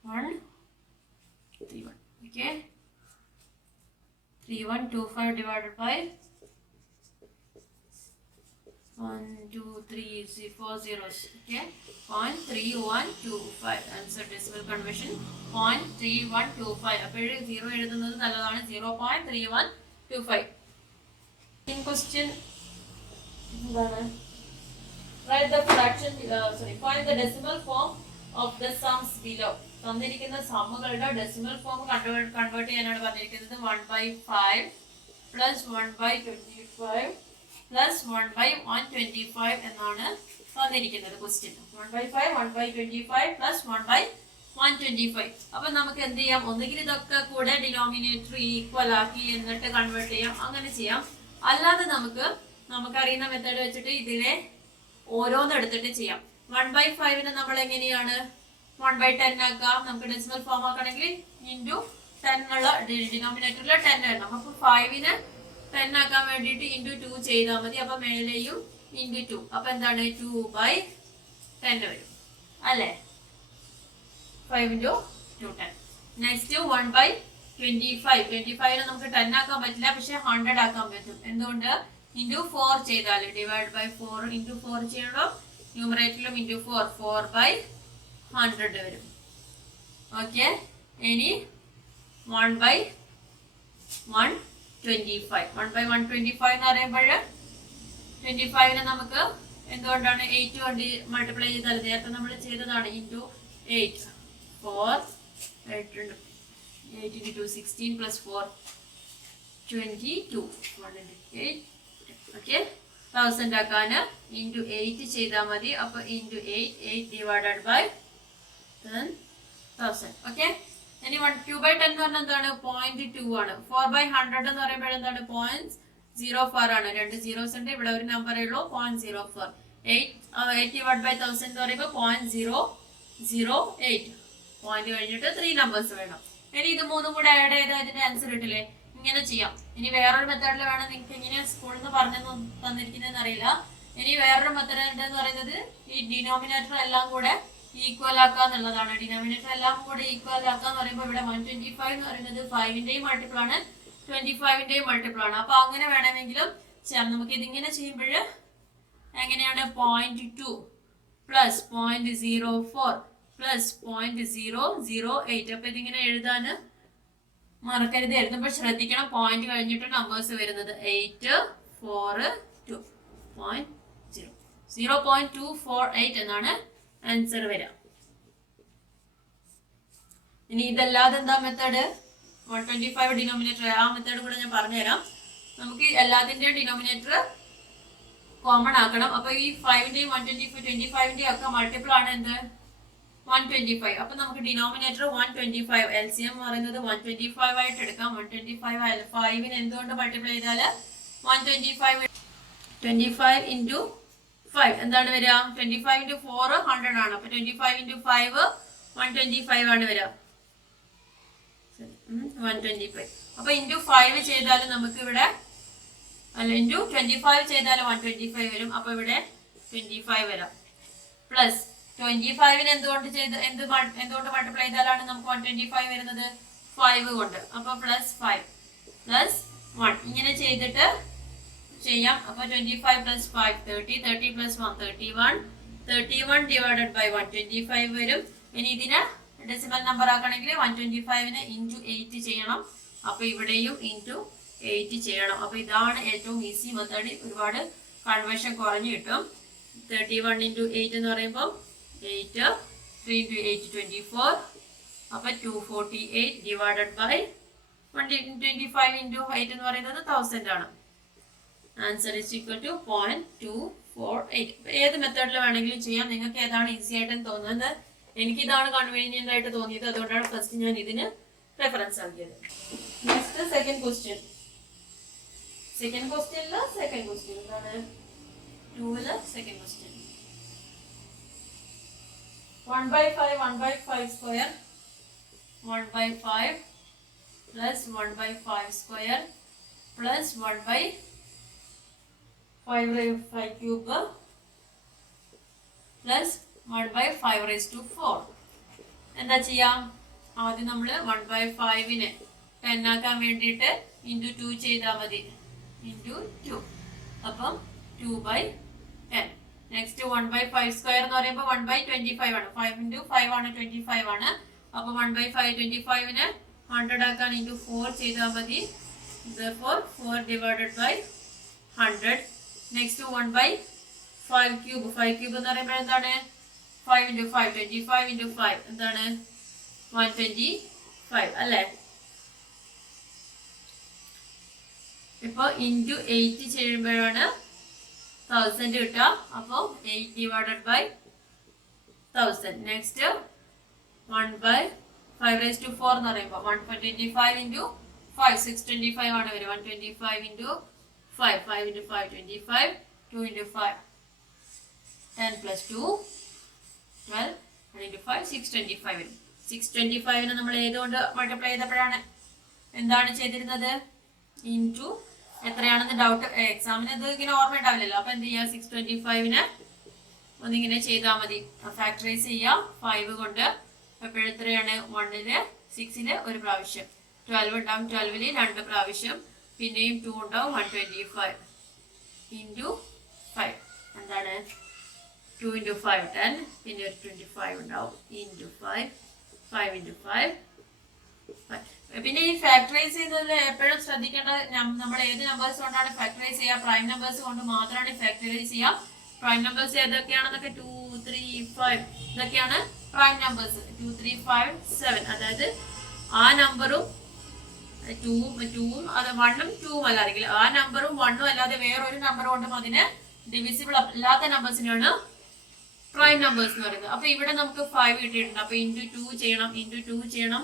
1 31. Okay, 3125 divided by 1 2 3 4 zeros. Okay, 0.3125. Answer decimal conversion 0.3125. അപ്പോൾ 0 എഴുതുന്നത് നല്ലതാണ്. 0.3125. In question എന്താണ്? Write the fraction, find the decimal form of the sums below. തന്നിരിക്കുന്ന സമ്മുകളുടെ ഡെസിമൽ ഫോം കൺവേർട്ട് ചെയ്യാനാണ് പറഞ്ഞിരിക്കുന്നത്. 1/5 plus 1/25 plus 1/125 എന്നാണ് തന്നിരിക്കുന്നത് ക്വസ്റ്റ്യൻ. 1/5 1/25 plus 1/125. അപ്പൊ നമുക്ക് എന്ത് ചെയ്യാം? ഒന്നുകിൽ ഇതൊക്കെ കൂടെ ഡിനോമിനേറ്റർ ഈക്വൽ ആക്കി എന്നിട്ട് കൺവേർട്ട് ചെയ്യാം. അങ്ങനെ ചെയ്യാം. അല്ലാതെ നമുക്കറിയുന്ന മെത്തേഡ് വെച്ചിട്ട് ഇതിലെ ഓരോന്ന് എടുത്തിട്ട് ചെയ്യാം. 1/5 നമ്മൾ എങ്ങനെയാണ് 1/10 ആക്കാം? നമുക്ക് ഡെസിമൽ ഫോം ആക്കണമെങ്കിൽ into 10 ഉള്ള ഡിനോമിനേറ്ററിൽ 10 വരണം. അപ്പൊ 5 10 ആക്കാൻ വേണ്ടിയിട്ട് into 2 ചെയ്താൽ മതി. അപ്പൊ മേലെയും into 2. അപ്പൊ എന്താണ്? 2/10 വരും അല്ലേ? 5 into 2 10. നെക്സ്റ്റ് 1/25. 25 നമുക്ക് 10 ആക്കാൻ പറ്റില്ല, പക്ഷെ 100 ആക്കാൻ പറ്റും. എന്തുകൊണ്ട്? into 4 ചെയ്താൽ ഡിവൈഡ് ബൈ 4 into 4 ചെയ്യണം. ന്യൂമറേറ്ററിലും into 4 4/100 വരും. ഓക്കെ, ഇനി 1/125. 1/125 എന്ന് പറയുമ്പോൾ 25 നമുക്ക് എന്തുകൊണ്ടാണ് 8 കൊണ്ട് മൾട്ടിപ്ലൈ ചെയ്താൽ നേരത്തെ നമ്മൾ ചെയ്തതാണ്. into 8 4 8 into 2 16 plus 4 22 108. ഓക്കെ, 1000 ആക്കാൻ into 8 ചെയ്താൽ മതി. അപ്പൊ into 8 divided by 10,000. ഓക്കെ, ഇനി 2/10 എന്ന് പറഞ്ഞാൽ എന്താണ്? 0.2 ആണ്. 4/100 എന്ന് പറയുമ്പോൾ എന്താണ്? 0.04 ആണ്. 2 zeros ഉണ്ട്. ഇവിടെ ഒരു നമ്പറേ ഉള്ളൂ, 0.04. 8 divided by 1000 എന്ന് പറയുമ്പോൾ 0.008. പോയിന്റ് കഴിഞ്ഞിട്ട് 3 നമ്പേഴ്സ് വേണം. ഇനി ഇത് മൂന്നും കൂടെ ആഡ് ചെയ്ത് അതിന്റെ ആൻസർ കിട്ടില്ലേ? ഇങ്ങനെ ചെയ്യാം. ഇനി വേറൊരു മെത്തേഡിൽ വേണം. നിങ്ങൾക്ക് എങ്ങനെ സ്കൂളിൽ നിന്ന് പറഞ്ഞു തന്നിരിക്കുന്നതെന്ന് അറിയില്ല. ഇനി വേറൊരു മെത്തേഡ് എന്ന് പറയുന്നത് ഈ ഡിനോമിനേറ്റർ എല്ലാം കൂടെ ഈക്വൽ ആക്കുക എന്നുള്ളതാണ്. ഡിനോമിനേറ്റർ എല്ലാം കൂടെ ഈക്വൽ ആക്കുക എന്ന് പറയുമ്പോൾ ഇവിടെ 125 എന്ന് പറയുന്നത് 5ന്റെയും മൾട്ടിപ്പിൾ ആണ്, 25ന്റെ മൾട്ടിപ്പിൾ ആണ്. അപ്പൊ അങ്ങനെ വേണമെങ്കിലും ചെയ്യാം. നമുക്ക് ഇതിങ്ങനെ ചെയ്യുമ്പോൾ എങ്ങനെയാണ് 0.2 പ്ലസ് 0.04 പ്ലസ് 0.008. അപ്പൊ ഇതിങ്ങനെ എഴുതാന് മറക്കരുത്. എഴുതുമ്പോൾ ശ്രദ്ധിക്കണം, പോയിന്റ് കഴിഞ്ഞിട്ട് നമ്പേഴ്സ് വരുന്നത് 842.0 0.248 എന്നാണ് ആൻസർ വരിക. ഇനി ഇതല്ലാതെ എന്താ മെത്തേഡ്? 125 ഡിനോമിനേറ്റർ, ആ മെത്തേഡ് കൂടെ ഞാൻ പറഞ്ഞുതരാം. നമുക്ക് എല്ലാത്തിന്റെയും ഡിനോമിനേറ്റർ കോമൺ ആക്കണം. അപ്പൊ ഈ 5ന്റെയും 125 ഒക്കെ മൾട്ടിപ്പിൾ ആണ് എന്ത്? 125. അപ്പൊ നമുക്ക് ഡിനോമിനേറ്റർ 125, LCM പറയുന്നത് 125 ആയിട്ട് എടുക്കാം. 125 ആയാലും 5ന് എന്തുകൊണ്ട് മൾട്ടിപ്ലൈ ചെയ്താല് 125 25 into 5 എന്താണ് വരിക? 25 into 4 100 ആണ്. അപ്പൊ 25 into 5 125 ആണ് വരിക. 125. അപ്പൊ into 5 ചെയ്താൽ നമുക്ക് ഇവിടെ അല്ല into 25 ചെയ്താൽ 125 വരും. അപ്പൊ ഇവിടെ 25 വരാം. പ്ലസ് 25ന് എന്തുകൊണ്ട് മൾട്ടിപ്ലൈ ചെയ്താലാണ് നമുക്ക് 125 വരുന്നത്? 5 കൊണ്ട്. അപ്പൊ പ്ലസ് 5 പ്ലസ് 1 ഇങ്ങനെ ചെയ്തിട്ട് ചെയ്യാം. അപ്പൊ 25 പ്ലസ് 5 30, 30 പ്ലസ് 1 31 ഡിവൈഡഡ് ബൈ 125 വരും. ഇനി ഇതിനെ ഡെസിമൽ നമ്പർ ആക്കണമെങ്കിൽ 125നെ into 8 ചെയ്യണം. അപ്പൊ ഇവിടെയും into 8 ചെയ്യണം. അപ്പൊ ഇതാണ് ഏറ്റവും ഈസി മെത്തേഡ്. ഒരുപാട് കൺവേർഷൻ കുറഞ്ഞു കിട്ടും. 31 into 8 എന്ന് പറയുമ്പോൾ 8 3 into 8 24. അപ്പൊ 248 ഡിവൈഡഡ് ബൈ 125 into 8 എന്ന് പറയുന്നത് 1000 ആണ്. Answer is equal to 0.248. ഏത് മെത്തേഡിൽ വേണമെങ്കിലും ചെയ്യാം. നിങ്ങൾക്ക് ഏതാണ് ഈസി ആയിട്ട് തോന്നുന്നത്? എനിക്ക് ഇതാണ് കൺവീനിയന്റ് ആയിട്ട് തോന്നിയത്. അതുകൊണ്ടാണ് ഫസ്റ്റ് ഞാൻ ഇതിന് റെഫറൻസ് ആക്കിയത്. നെക്സ്റ്റ് സെക്കൻഡ് ക്വസ്റ്റ്യൻ എന്താണ്? 2ല് second question 1/5 square 1/5 plus 1/5 square plus 1/5 cube plus 1/5⁴. എന്താ ചെയ്യാം? ആദ്യം നമ്മൾ 1/5നെ 10 ആക്കാൻ വേണ്ടിയിട്ട് into 2 ചെയ്താൽ മതി. into 2 അപ്പം 2/10. നെക്സ്റ്റ് 1/5 സ്ക്വയർ എന്ന് പറയുമ്പോൾ 1/25 ആണ്. 5 into 5 ആണ് 25 ആണ്. അപ്പൊ 1/5 25നെ 100 ആക്കാൻ into 4 ചെയ്താൽ മതി. therefore 4 divided by 100. Next 1/5 cube. 5 cube എന്ന് പറയുമ്പോൾ എന്താണ്? 5 into 5 25 into 5 എന്താണ്? 125 അല്ലേ? ഇപ്പൊ into 8 ചെയ്യുമ്പോഴാണ് 1000 കിട്ടുക. അപ്പൊ 8 divided by 1000. നെക്സ്റ്റ് 1/5⁴ എന്ന് പറയുമ്പോൾ 125 into 5 625 ആണ് വരിക. 125 into 5 5 into 5 25 2 into 5 10 plus 2 12 1 into 5 625 വരും. 625നെ നമ്മൾ ഏതുകൊണ്ട് മൾട്ടിപ്ലൈ ചെയ്തപ്പോഴാണ് എന്താണ് ചെയ്തിരുന്നത്? into എത്രയാണെന്ന് ഡൗട്ട് എക്സാമിന് ഇത് ഇങ്ങനെ ഓർമ്മ ഉണ്ടാവില്ലല്ലോ. അപ്പൊ എന്ത് ചെയ്യുക? 625നെ ഒന്നിങ്ങനെ ചെയ്താൽ മതി. ഫാക്ടറൈസ് ചെയ്യുക 5 കൊണ്ട്. എപ്പോഴെത്രയാണ്? 1ല് 6ല് ഒരു പ്രാവശ്യം. 12 ഉണ്ടാവും. 12ല് 2 പ്രാവശ്യം. പിന്നെയും 2 ഉണ്ടാവും. 125 into 5 എന്താണ്? 2 into 5 10. പിന്നെ ഒരു 25 ഉണ്ടാവും. into 5 5 into 5 5. പിന്നെ ഈ ഫാക്ടറൈസ് ചെയ്യുന്നതിൽ എപ്പോഴും ശ്രദ്ധിക്കേണ്ട, നമ്മൾ ഏത് നമ്പേഴ്സ് കൊണ്ടാണ് ഫാക്ടറൈസ് ചെയ്യുക? പ്രൈം നമ്പേഴ്സ് കൊണ്ട് മാത്രമാണ് ഫാക്ടറൈസ് ചെയ്യുക. പ്രൈം നമ്പേഴ്സ് ഏതൊക്കെയാണെന്നൊക്കെ 2 3 5 ഇതൊക്കെയാണ് പ്രൈം നമ്പേഴ്സ്. 2 3 5 7 അതായത് ആ നമ്പറും 2ഉം അത് 1ഉം 2ഉം അല്ലാതെങ്കിൽ ആ നമ്പറും 1ഉം അല്ലാതെ വേറൊരു നമ്പർ കൊണ്ടും അതിന് ഡിവിസിബിൾ അല്ലാത്ത നമ്പേഴ്സിനാണ് പ്രൈം നമ്പേഴ്സ് എന്ന് പറയുന്നത്. അപ്പൊ ഇവിടെ നമുക്ക് 5 കിട്ടിയിട്ടുണ്ട്. അപ്പൊ into 2 ചെയ്യണം. into 2 ചെയ്യണം.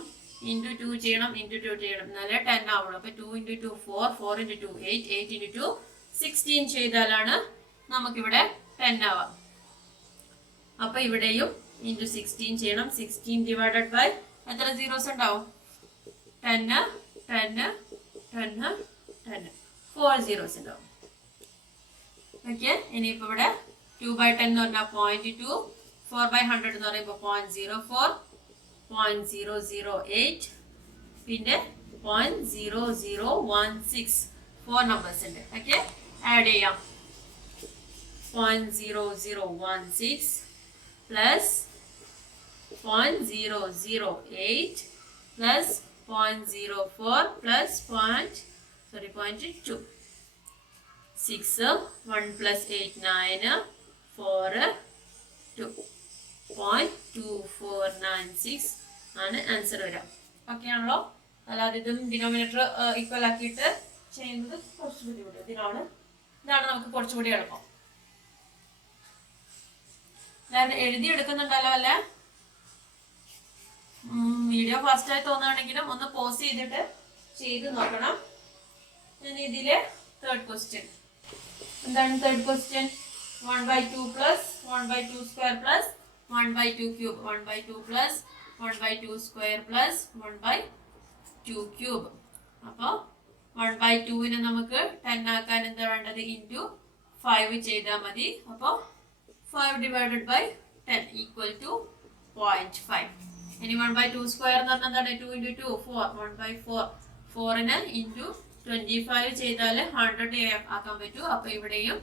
into 2 ചെയ്യണം. into 2 ചെയ്യണം. എന്നാലേ 10 ആവുള്ളൂ. അപ്പൊ 2 into 2 4 4 into 2 8 8 into 2 16 ചെയ്താലാണ് നമുക്കിവിടെ 10 ആവാം. അപ്പൊ ഇവിടെയും into 16 ചെയ്യണം. 16 ഡിവൈഡഡ് ബൈ എത്ര സീറോസ് ഉണ്ടാവും? 10 10 10 10 4 സീറോസ് ഉണ്ടാവും. ഓക്കെ. ഇനിയിപ്പോ ഇവിടെ 2/10 എന്ന് പറഞ്ഞാൽ 0.2 4/100 എന്ന് പറയുമ്പോൾ 0.04 0.008 പിന്നെ 0.0016 4 numbers ഉണ്ട്. ഓക്കെ, ആഡ് ചെയ്യാം. 0.0016 plus 0.008 plus 0.04 plus 0.2. 6 1 plus 8 9 4 2 0.2496 ആണ് ആൻസർ വരാം. ഓക്കെ ആണല്ലോ? അല്ലാതെ ഇതും ഡിനോമിനേറ്റർ ഈക്വൽ ആക്കിയിട്ട് ചെയ്യുന്നത് കുറച്ച് ബുദ്ധിമുട്ട്. ഇതാണ് നമുക്ക് കുറച്ചുകൂടി എളുപ്പം. ഞാൻ എഴുതി എടുക്കുന്നുണ്ടല്ലോ അല്ലേ? വീഡിയോ ഫാസ്റ്റ് ആയി തോന്നുകയാണെങ്കിലും ഒന്ന് പോസ് ചെയ്തിട്ട് ചെയ്ത് നോക്കണം. ഞാൻ ഇതിലെ തേർഡ് ക്വസ്റ്റ്യൻ എന്താണ്? Third question 1/2 plus 1/2 square plus 1/2 cube. 1/2 plus 1/2 square plus 1/2 cube. അപ്പോൾ 1/2 നമുക്ക് 10 ആക്കാൻ എന്താ വേണ്ടത്? ഇൻറ്റു 5 ചെയ്താൽ മതി. അപ്പോൾ 5 divided by 10 equal to 0.5. ഇനി 1/2 square എന്ന് പറഞ്ഞാൽ എന്താണ്? 2 into 2 4. 1/4 4 into 25 ചെയ്താൽ 100 ആക്കാൻ പറ്റൂ. അപ്പോൾ ഇവിടെയും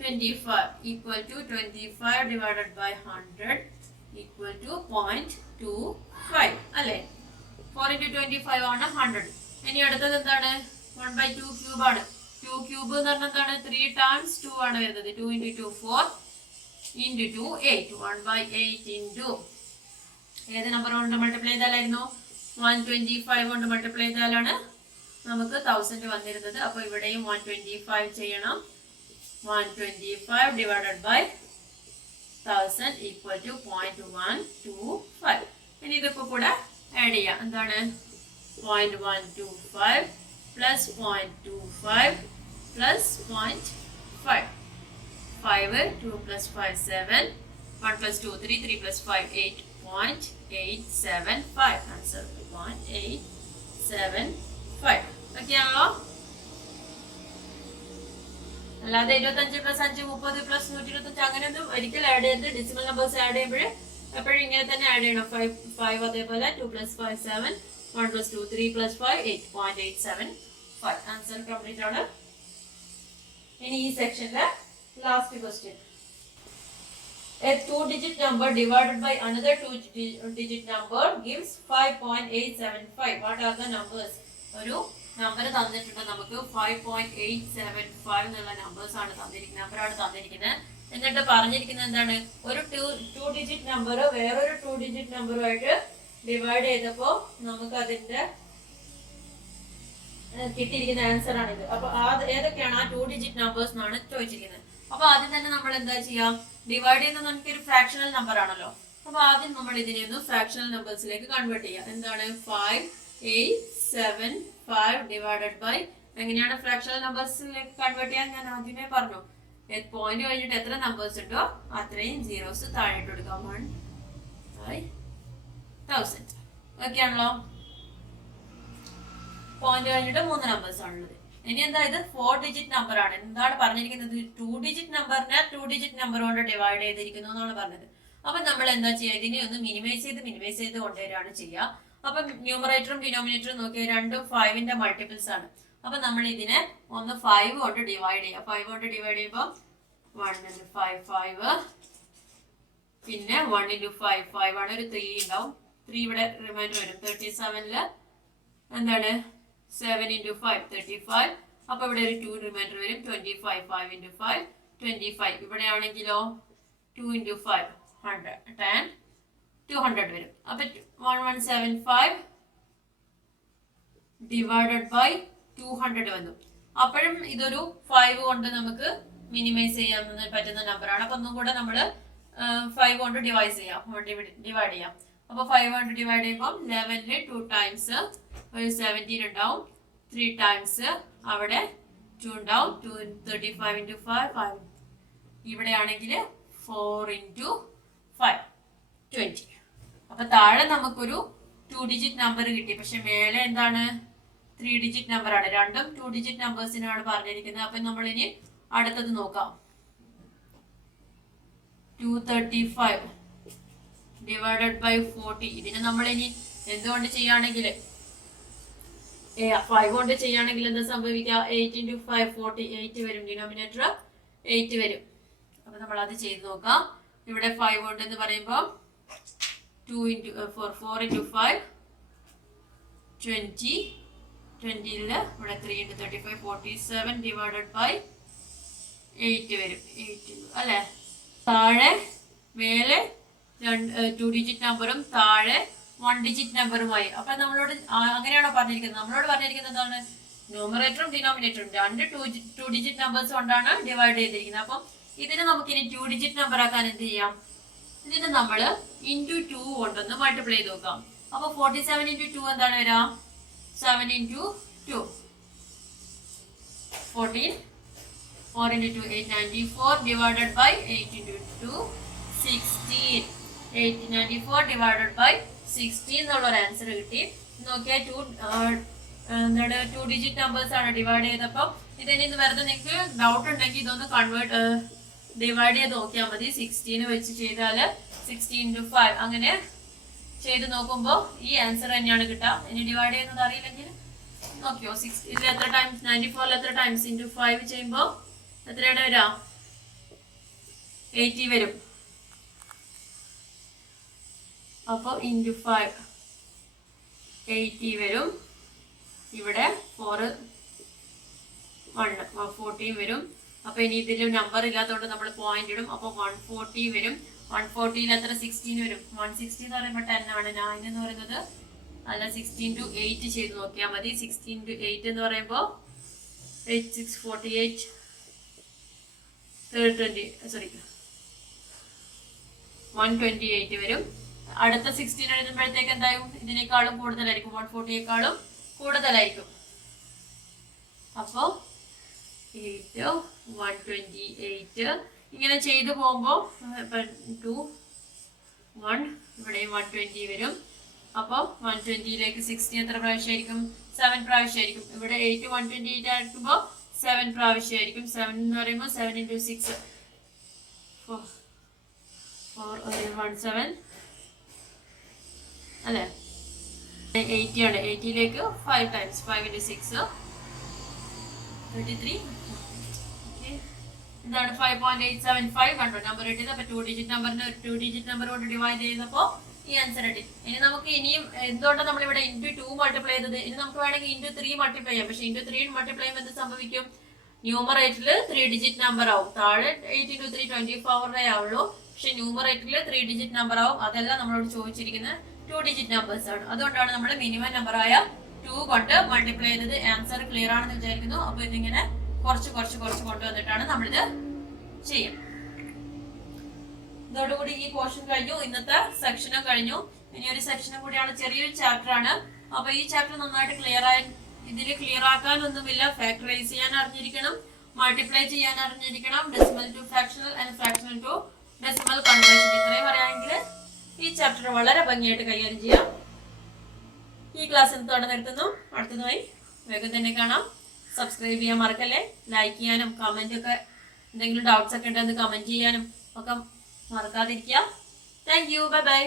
25 equal to 25 divided by 100 equal to 0.25 അല്ലേ? 4 into 25 ആണ് 100. ഇനി അടുത്തത് എന്താണ്? 1/2 ക്യൂബ് ആണ്. 2 ക്യൂബ് എന്ന് പറഞ്ഞാൽ എന്താണ്? 3 times 2 ആണ് വരുന്നത്. 2 into 2 4 into 2 8. 1/8 into ഏത് നമ്പർ കൊണ്ട് മൾട്ടിപ്ലൈ ചെയ്താലായിരുന്നു? 125 കൊണ്ട് മൾട്ടിപ്ലൈ ചെയ്താലാണ് നമുക്ക് 1000 വന്നിരുന്നത്. അപ്പോൾ ഇവിടെയും 125 ചെയ്യണം. 125 divided by 1000 equal to 0.125. ഇനി ഇതൊക്കെ കൂടെ ആഡ് ചെയ്യാം. എന്താണ്? 0.125 plus 0.25 plus 0.5. 5 2 plus 5 7. 1 plus 2 3. 3 plus 5 8. 0.875. Answer 0.875. Okay ആണല്ലോ? അല്ലാതെ 25 plus 5 30 plus 125 അങ്ങനെയൊന്നും ഒരിക്കൽ ആഡ് ചെയ്ത് ഡെസിമൽ നമ്പേഴ്സ് ആഡ് ചെയ്യുമ്പോൾ എപ്പോഴും ഇങ്ങനെ തന്നെ ആഡ് ചെയ്യണം. 5 അതേപോലെ 2 plus 5 7. 1 plus 2 3 plus 5 8. 0.875. Answer complete ആണ്. ഇനി ഈ സെക്ഷനിലെ last question. A 2-digit number divided by another 2-digit number gives 5.875. What are the numbers? ഒരു നമ്പർ തന്നിട്ടുണ്ട് നമുക്ക്. 5.875 എന്നുള്ള നമ്പേഴ്സ് ആണ് തന്നിരിക്കുന്നത്. നമ്പറാണ് തന്നിരിക്കുന്നത്. എന്നിട്ട് പറഞ്ഞിരിക്കുന്നത് എന്താണ്? ഒരു 2-digit നമ്പർ വേറൊരു 2-digit നമ്പറുമായിട്ട് ഡിവൈഡ് ചെയ്തപ്പോൾ നമുക്ക് അതിന്റെ കിട്ടിയിരിക്കുന്ന ആൻസർ ആണിത്. അപ്പൊ ഏതൊക്കെയാണ് ആ 2-digit നമ്പേഴ്സ് എന്നാണ് ചോദിച്ചിരിക്കുന്നത്. അപ്പൊ ആദ്യം തന്നെ നമ്മൾ എന്താ ചെയ്യാം? ഡിവൈഡ് ചെയ്യുന്നത് നമുക്കൊരു ഫ്രാക്ഷണൽ നമ്പർ ആണല്ലോ. അപ്പൊ ആദ്യം നമ്മൾ ഇതിനെ ഒന്ന് ഫ്രാക്ഷണൽ നമ്പേഴ്സിലേക്ക് കൺവേർട്ട് ചെയ്യാം. എന്താണ്? 5.875 ഡിവൈഡഡ് ബൈ എങ്ങനെയാണ് ഫ്രാക്ഷണൽ നമ്പേഴ്സിലേക്ക് കൺവേർട്ട് ചെയ്യാൻ ഞാൻ ആദ്യമേ പറഞ്ഞു. പോയിന്റ് കഴിഞ്ഞിട്ട് എത്ര നമ്പേഴ്സ് ഉണ്ടോ അത്രയും സീറോസ് താഴെ ഇട്ട് കൊടുക്കാം. 1/1000. ഓക്കെ ആണല്ലോ? പോയിന്റ് കഴിഞ്ഞിട്ട് 3 നമ്പേഴ്സ് ആണുള്ളത്. ഇനി എന്താ? ഇത് 4-digit നമ്പർ ആണ്. എന്താണ് പറഞ്ഞിരിക്കുന്നത്? 2-digit നമ്പറിനെ 2-digit നമ്പർ കൊണ്ട് ഡിവൈഡ് ചെയ്തിരിക്കുന്നു എന്നാണ് പറഞ്ഞത്. അപ്പൊ നമ്മൾ എന്താ ചെയ്യുക? ഇതിനെ ഒന്ന് മിനിമൈസ് ചെയ്ത് കൊണ്ടുവരികയാണ് ചെയ്യുക. അപ്പൊ ന്യൂമറേറ്ററും ഡിനോമിനേറ്ററും നോക്കിയാൽ രണ്ടും 5ന്റെ മൾട്ടിപ്പിൾസ് ആണ്. അപ്പൊ നമ്മൾ ഇതിനെ ഒന്ന് 5 കൊണ്ട് ഡിവൈഡ് ചെയ്യാം. 5 കൊണ്ട് ഡിവൈഡ് ചെയ്യുമ്പോൾ 1 into 5 5. പിന്നെ 1 into 5 5 ആണ്. ഒരു 3 ഉണ്ടാവും. 3 ഇവിടെ റിമൈൻഡർ വരും. 37ല് എന്താണ്? 7 into 5 35. അപ്പൊ ഇവിടെ ഒരു 2 റിമൈൻഡർ വരും. 25 5 into 5 25. ഇവിടെ ആണെങ്കിലോ 2 into 5 100 10 200 വരും. അപ്പൊ 1175 ഡിവൈഡഡ് ബൈ 200 വന്നു. അപ്പോഴും ഇതൊരു 5 കൊണ്ട് നമുക്ക് മിനിമൈസ് ചെയ്യാൻ പറ്റുന്ന നമ്പറാണ്. അപ്പൊ ഒന്നും കൂടെ നമ്മൾ 5 കൊണ്ട് ഡിവൈഡ് ചെയ്യാം. അപ്പൊ 5 കൊണ്ട് ഡിവൈഡ് ചെയ്യുമ്പോൾ 11ല് 2 ടൈംസ് ഒരു 17 ഉണ്ടാവും. 3 ടൈംസ് അവിടെ 2 ഉണ്ടാവും. 35 into 5 5. ഇവിടെ ആണെങ്കിൽ 4 into 5 20. അപ്പൊ താഴെ നമുക്കൊരു 2-digit നമ്പർ കിട്ടി. പക്ഷെ മേലെ എന്താണ്? 3-digit നമ്പർ ആണ്. രണ്ടും 2-digit നമ്പേഴ്സിനാണ് പറഞ്ഞിരിക്കുന്നത്. അപ്പൊ നമ്മൾ ഇനി അടുത്തത് നോക്കാം. 235 ഡിവൈഡഡ് ബൈ 40. ഇതിന് നമ്മൾ ഇനി എന്തുകൊണ്ട് ചെയ്യുകയാണെങ്കിൽ 5 കൊണ്ട് ചെയ്യുകയാണെങ്കിൽ എന്താ സംഭവിക്കുക? 8 into 5 48 വരും. ഡിനോമിനേറ്റർ 8 വരും. അപ്പൊ നമ്മൾ അത് ചെയ്ത് നോക്കാം. ഇവിടെ 5 കൊണ്ട് എന്ന് പറയുമ്പോൾ 2 into 4 into 5 20. 20 ഇവിടെ 3 into 35 47 divided by 8 വരും. 8 അല്ലെ? താഴെ മേലെ 2 ഡിജിറ്റ് നമ്പറും താഴെ 1 ഡിജിറ്റ് നമ്പറുമായി. അപ്പൊ നമ്മളോട് അങ്ങനെയാണോ പറഞ്ഞിരിക്കുന്നത്? നമ്മളോട് പറഞ്ഞിരിക്കുന്നത് എന്താണ്? ന്യൂമറേറ്ററും ഡിനോമിനേറ്ററും രണ്ട് 2 ഡിജിറ്റ് നമ്പേഴ്സ് കൊണ്ടാണ് ഡിവൈഡ് ചെയ്തിരിക്കുന്നത്. അപ്പം ഇതിനെ നമുക്ക് ഇനി 2 ഡിജിറ്റ് നമ്പർ ആക്കാൻ എന്ത് ചെയ്യാം? ഇതിന് നമ്മൾ ഇൻറ്റു 2 കൊണ്ടൊന്ന് മൾട്ടിപ്ലൈ ചെയ്ത് നോക്കാം. അപ്പൊ 47 into 2 എന്താണ് വരാ? 7 into 2 14. 4 into 2 8 94 divided by 8 into 2 16. 894 divided by 16 എന്നുള്ളൊരു ആൻസർ കിട്ടി. നോക്കിയാൽ 2 ഡിജിറ്റ് നമ്പേഴ്സ് ആണ് ഡിവൈഡ് ചെയ്തപ്പോൾ. ഇതിന് വെറുതെ നിങ്ങൾക്ക് ഡൗട്ട് ഉണ്ടെങ്കിൽ ഇതൊന്ന് ഡിവൈഡ് ചെയ്ത് നോക്കിയാൽ മതി. 16 വെച്ച് ചെയ്താൽ 16 into 5 അങ്ങനെ ചെയ്ത് നോക്കുമ്പോൾ ഈ ആൻസർ തന്നെയാണ് കിട്ടുക. ഇനി ഡിവൈഡ് ചെയ്യുന്നത് അറിയില്ലെങ്കിൽ നോക്കിയോ. ഇതിൽ എത്ര ടൈംസ്? 94 എത്ര ടൈംസ് ഇൻറ്റു 5 ചെയ്യുമ്പോൾ എത്രയാണ് വരിക? 80 വരും. അപ്പോൾ ഇൻറ്റു 5 80 വരും. ഇവിടെ 4 114 വരും. അപ്പൊ ഇനി ഇതിൽ നമ്പർ ഇല്ലാത്തതുകൊണ്ട് നമ്മൾ പോയിന്റ് ഇടും. അപ്പൊ 140 വരും. 140 എത്ര? 16 വരും. 160 എന്ന് പറയുമ്പോൾ 10 ആണ്. 9 എന്ന് പറയുന്നത് അല്ല, 16 to 8 ചെയ്ത് നോക്കിയാൽ മതി. 16 to 8 എന്ന് പറയുമ്പോൾ 8 6 48 128 വരും. അടുത്ത 16 എഴുതുമ്പോഴത്തേക്ക് എന്തായും? ഇതിനേക്കാളും കൂടുതലായിരിക്കും. 140യേക്കാളും കൂടുതലായിരിക്കും. അപ്പോ 8 128 ഇങ്ങനെ ചെയ്തു പോകുമ്പോൾ 2 1 ഇവിടെ 120 വരും. അപ്പോൾ 120ലേക്ക് 60 എത്ര പ്രാവശ്യമായിരിക്കും? 7 പ്രാവശ്യമായിരിക്കും. ഇവിടെ 8 128 ആയിരിക്കുമ്പോൾ 7 പ്രാവശ്യമായിരിക്കും. 7 എന്ന് പറയുമ്പോൾ 7 into 6 417 അല്ലേ? 80 ആണ്. 80ലേക്ക് 5 ടൈംസ് 5 into 6 33. എന്താണ്? 5.875 കണ്ടോ നമ്പർ കിട്ടിയത്. അപ്പൊ 2 ഡിജിറ്റ് നമ്പർ കൊണ്ട് ഡിവൈഡ് ചെയ്യുന്നപ്പോൾ ഈ ആൻസർ കിട്ടി. ഇനി നമുക്ക് ഇനിയും എന്തുകൊണ്ടാണ് നമ്മളിവിടെ ഇൻറ്റു 2 മൾട്ടിപ്ലൈ ചെയ്തത്? ഇനി നമുക്ക് വേണമെങ്കിൽ ഇൻറ്റു 3 മൾട്ടിപ്ലൈ ചെയ്യാം. പക്ഷെ ഇൻറ്റു 3 മൾട്ടിപ്ലൈ ചെയ്യുമ്പോൾ എന്ത് സംഭവിക്കും? ന്യൂമറേറ്ററിൽ 3 ഡിജിറ്റ് നമ്പർ ആവും. താഴെ 8 into 3 24 ആവുള്ളൂ. പക്ഷെ ന്യൂമറേറ്ററിൽ 3 ഡിജിറ്റ് നമ്പർ ആവും. അതെല്ലാം നമ്മളോട് ചോദിച്ചിരിക്കുന്നത് 2 ഡിജിറ്റ് നമ്പേഴ്സ് ആണ്. അതുകൊണ്ടാണ് നമ്മൾ മിനിമം നമ്പറായ 2 കൊണ്ട് മൾട്ടിപ്ലൈ ചെയ്തത്. ആൻസർ ക്ലിയർ ആണെന്ന് വിചാരിക്കുന്നു. അപ്പൊ ഇതിങ്ങനെ കുറച്ച് കൊണ്ടുവന്നിട്ടാണ് നമ്മളിത് ചെയ്യും. ഇതോടുകൂടി ഈ പോർഷൻ കഴിഞ്ഞു. ഇന്നത്തെ സെക്ഷനും കഴിഞ്ഞു. ഇനി ഒരു സെക്ഷനും കൂടിയാണ്. ചെറിയൊരു ചാപ്റ്റർ ആണ്. അപ്പൊ ഈ ചാപ്റ്റർ നന്നായിട്ട് ഇതിൽ ക്ലിയർ ആക്കാനൊന്നുമില്ല. ഫാക്ടറൈസ് ചെയ്യാൻ അറിഞ്ഞിരിക്കണം, മൾട്ടിപ്ലൈ ചെയ്യാൻ അറിഞ്ഞിരിക്കണം, decimal to fractional and fractional to decimal conversion. ഇത്രയും പറയുകയാണെങ്കിൽ ഈ ചാപ്റ്റർ വളരെ ഭംഗിയായിട്ട് കൈകാര്യം ചെയ്യാം. ഈ ക്ലാസ് ഇന്നത്തോടെ നിർത്തുന്നു. അടുത്തതായി വേഗം തന്നെ കാണാം. സബ്സ്ക്രൈബ് ചെയ്യാൻ മറക്കല്ലേ. ലൈക്ക് ചെയ്യാനും കമന്റ് ഒക്കെ എന്തെങ്കിലും ഡൗട്ട്സ് ഒക്കെ ഉണ്ടെന്ന് കമന്റ് ചെയ്യാനും ഒക്കെ മറക്കാതിരിക്കുക. Thank you. Bye bye.